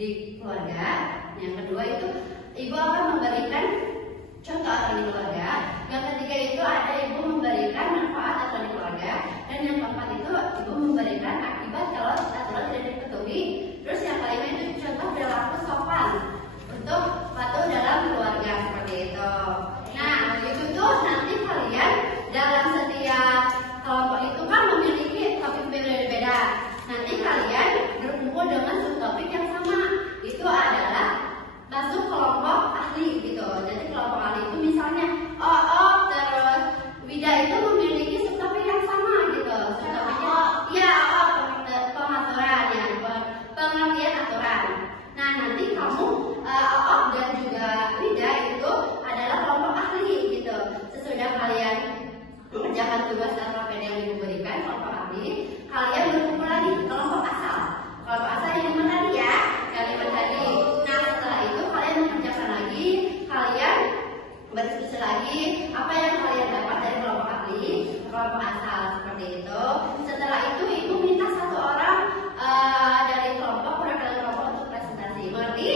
di keluarga. Yang kedua itu ibu akan memberikan contoh atau di keluarga. Yang ketiga itu ada ibu memberikan manfaat atau di keluarga. Dan yang keempat itu ibu memberikan akibat kalau aturan tidak dipatuhi. Terus yang kelima itu contoh perilaku sopan untuk patuh dalam keluarga seperti itu. Nah, itu tuh nanti kalian dalam setiap kelompok itu kan memiliki topik berbeda-beda. Nanti kalian berkumpul dengan subtopik yang sama. Itu adalah masuk kelompok ahli gitu. Jadi kelompok ahli itu misalnya terus Wida itu memiliki subtopik yang sama gitu. Subtopiknya ya pengaturan ya, pengertian aturan. Nah, nanti kamu dan juga Wida itu adalah kelompok ahli gitu. Sesudah kalian mengerjakan tugas atau apa yang diberikan kelompok ahli, kalian berkumpul lagi kelompok asal. Kelompok asal yang mana tadi ya? Yang tadi. Nah, setelah itu kalian mengerjakan lagi, kalian berdiskusi lagi apa yang kalian dapat dari kelompok ahli, kelompok asal seperti itu. Setelah itu ibu minta satu orang dari kelompok perwakilan kelompok untuk presentasi. Mengerti?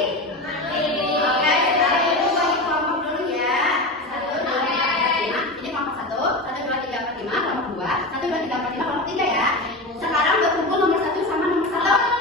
Oke, sekarang ibu bagi kelompok dulu ya. 1, 2, 3, 4, 5. Ini kelompok 1, 1, 2, 3, 4, 5, kelompok 2, 1, 2, 3, 4, 5, kelompok 3 ya. Sekarang berkumpul nomor 1 sama nomor 1.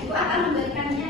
Ibu akan memberikannya